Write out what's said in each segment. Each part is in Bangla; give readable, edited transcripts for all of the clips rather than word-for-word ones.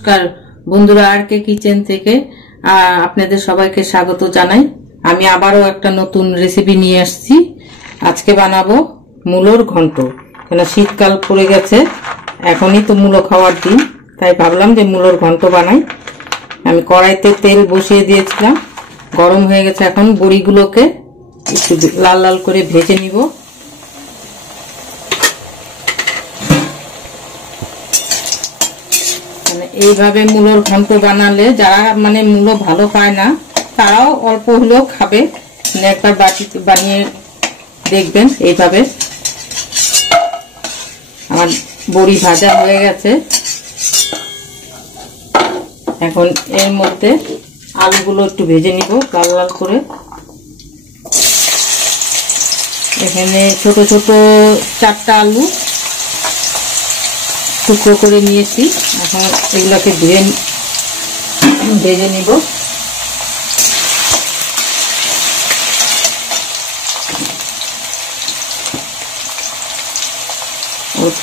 নমস্কার বন্ধুরা, আর কে কিচেন থেকে আপনাদের সবাইকে স্বাগত জানাই। আমি আবারও একটা নতুন রেসিপি নিয়ে আসছি। আজকে বানাবো মূলোর ঘন্ট। কেন শীতকাল পড়ে গেছে, এখনই তো মূলো খাওয়ার দিন, তাই ভাবলাম যে মূলোর ঘন্ট বানাই। আমি কড়াইতে তেল বসিয়ে দিয়েছিলাম, গরম হয়ে গেছে। এখন বড়িগুলোকে একটু লাল লাল করে ভেজে নিব। এইভাবে মূলোর ঘন্ট বানালে যারা মূলো ভালো পায় না তারাও অল্প হলেও খাবে। একবার বাটিতে বানিয়ে দেখবেন। এইভাবে আমার বড়ি ভাজা হয়ে গেছে। এখন এর মধ্যে আলুগুলো একটু ভেজে নিব লাল লাল করে। এখানে ছোট ছোট 4টা আলু টুকরো করে নিয়েছি। এখন এগুলোকে ভেজে নিব।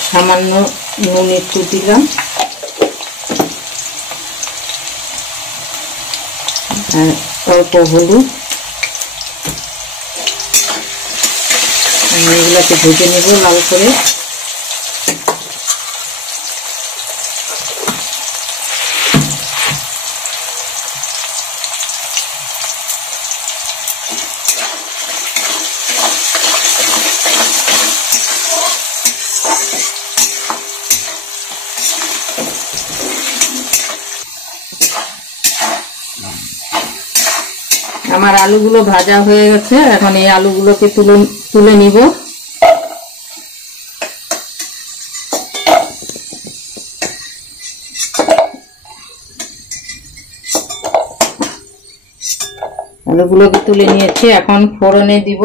সামান্য নুন একটু দিলাম, আর অল্প হলুদ। এগুলোকে ভেজে নেব লাল করে। আমার আলুগুলো ভাজা হয়ে গেছে। এখন এই আলুগুলোকে তুলে নিব। আলুগুলোকে তুলে নিয়েছি। এখন ফোড়নে দিব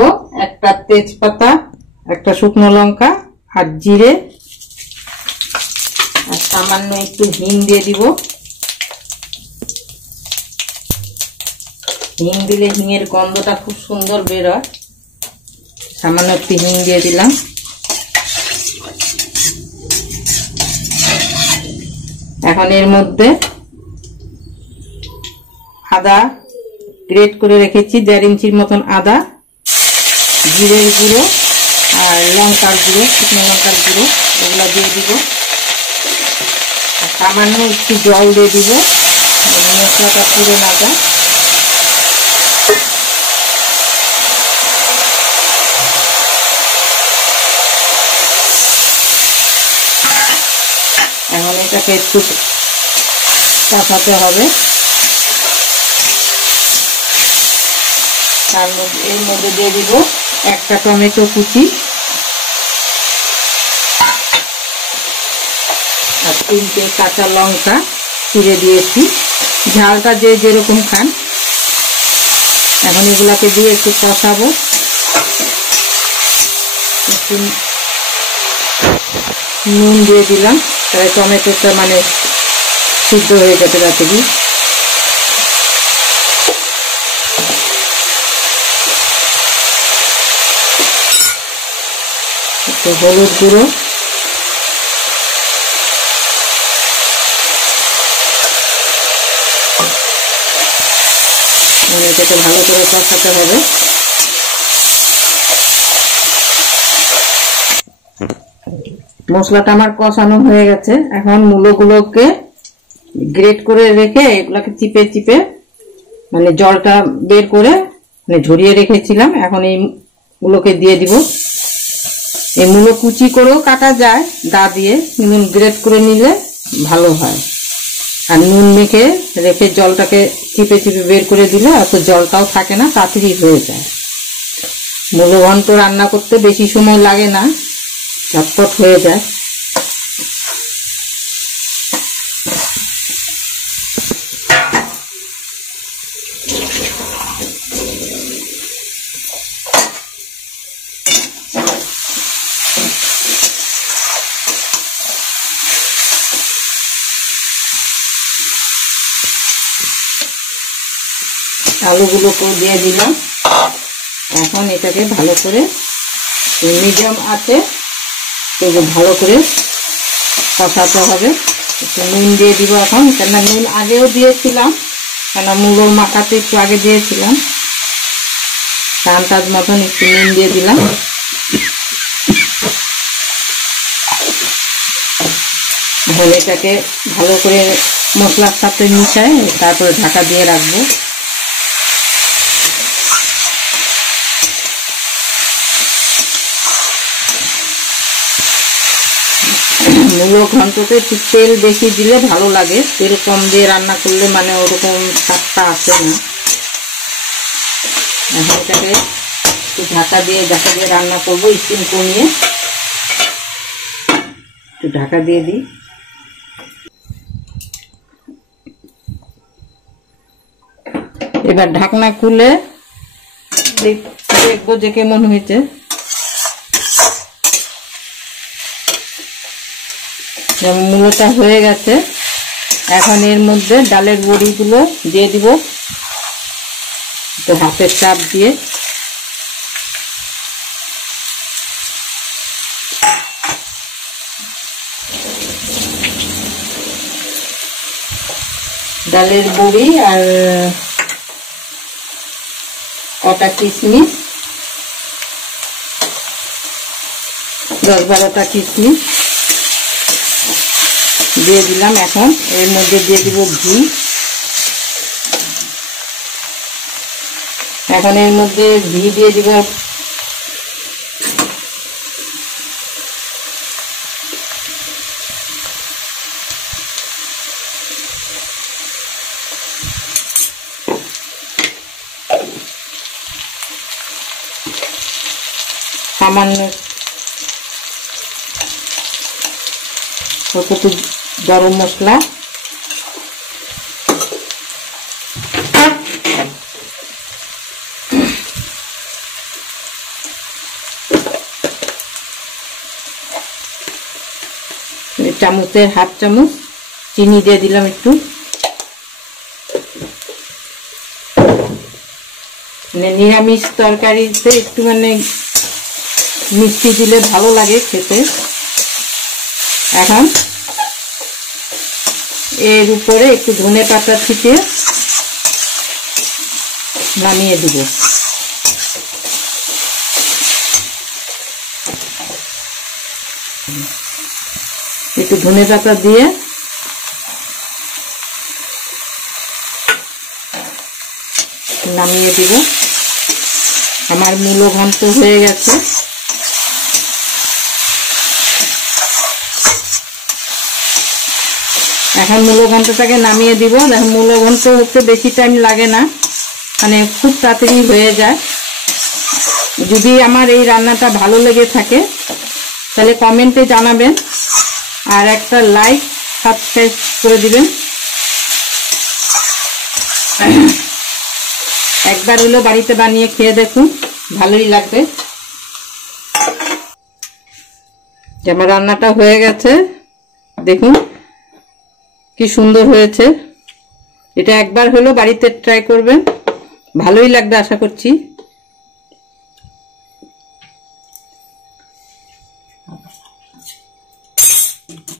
একটা তেজপাতা, একটা শুকনো লঙ্কা আর জিরে, আর সামান্য একটু হিং দিয়ে দিব। হিং দিলে হিঙের গন্ধটা খুব সুন্দর বের হয়। সামান্য একটু হিং দিয়ে দিলাম। এখন এর মধ্যে আদা গ্রেট করে রেখেছি, 1.5 ইঞ্চির মতন আদা, জিরের গুঁড়ো আর লঙ্কার গুঁড়ো, শুকনো লঙ্কার গুঁড়ো, এগুলো দিয়ে দিব। সামান্য একটু জল দিয়ে দিব, মশলাটা পুড়ে না যায়। এখন এটাকে একটু কষাতে হবে। এর মধ্যে দিয়ে দিব একটা টমেটো কুচি আর 3টে কাঁচা লঙ্কা চিড়ে দিয়েছি। ঝালটা যে যেরকম খান। এখন এগুলাকে দিয়ে একটু কষাবো। একটু নুন দিয়ে দিলাম, তাই টমেটোটা সিদ্ধ হয়ে যাবে তাড়াতাড়ি। একটু হলুদ গুঁড়ো, এটাকে ভালো করে কষাতে হবে। মশলাটা আমার কষানো হয়ে গেছে। এখন মূলোগুলোকে গ্রেট করে রেখে এগুলোকে চিপে চিপে জলটা বের করে ঝরিয়ে রেখেছিলাম। এখন এইগুলোকে দিয়ে দিব। এই মূলো কুচি করেও কাটা যায় দা দিয়ে, কিন্তু গ্রেট করে নিলে ভালো হয়। আর নুন মেখে রেখে জলটাকে চিপে চিপে বের করে দিলে অত জলটাও থাকে না, তাড়াতাড়ি হয়ে যায়। মূলো ঘন্ট রান্না করতে বেশি সময় লাগে না, ঝটপট হয়ে যায়। আলুগুলোকেও দিয়ে দিলাম। এখন এটাকে ভালো করে মিডিয়াম আছে ভালো করে কষাতে হবে। একটু নুন দিয়ে দিব এখন, কেন নুন আগেও দিয়েছিলাম, কেন মূলো মাখাতে একটু আগে দিয়েছিলাম। আন্দাজ মতন একটু নুন দিয়ে দিলাম। এখন এটাকে ভালো করে মশলার সাথে মিশাই, তারপরে ঢাকা দিয়ে রাখবো। মূলো ঘন্টতে একটু তেল বেশি দিলে ভালো লাগে, তেল কম দিয়ে রান্না করলে মানে ওরকম স্বাদটা আসে না। এখন এটাকে একটু ঢাকা দিয়ে রান্না করবো, স্টিম কমিয়ে একটু ঢাকা দিয়ে দিই। এবার ঢাকনা খুলে দেখবো যে কেমন হয়েছে। যেমন মূলোটা হয়ে গেছে, এখন এর মধ্যে ডালের বড়িগুলো দিয়ে দিব তো হাতের চাপ দিয়ে। ডালের বড়ি আর কটা কিশমিশ, 10-12টা কিশমিশ দিয়ে দিলাম। এখন এর মধ্যে দিয়ে দিব ঘি। এখন এর মধ্যে ঘি দিয়ে দিব সামান্য একটু গরম মশলা, চামচের হাফ চামচ চিনি দিয়ে দিলাম একটু। নিরামিষ তরকারিতে একটু মানে মিষ্টি দিলে ভালো লাগে খেতে। এখন এর উপরে একটু ধনে পাতা ছিটিয়ে নামিয়ে দিব। একটু ধনে পাতা দিয়ে নামিয়ে দিব। আমার মূলো ঘন্ট হয়ে গেছে। এখন মূলো ঘন্টটাকে নামিয়ে দিব। দেখুন মূলো ঘন্ট হতে বেশি টাইম লাগে না, মানে খুব তাড়াতাড়ি হয়ে যায়। যদি আমার এই রান্নাটা ভালো লেগে থাকে তাহলে কমেন্টে জানাবেন, আর একটা লাইক সাবস্ক্রাইব করে দিবেন। একবার হলো বাড়িতে বানিয়ে খেয়ে দেখুন, ভালোই লাগবে। আমার রান্নাটা হয়ে গেছে, দেখুন কি সুন্দর হয়েছে। এটা একবার হলো বাড়িতে ট্রাই করবেন, ভালোই লাগবে আশা করছি।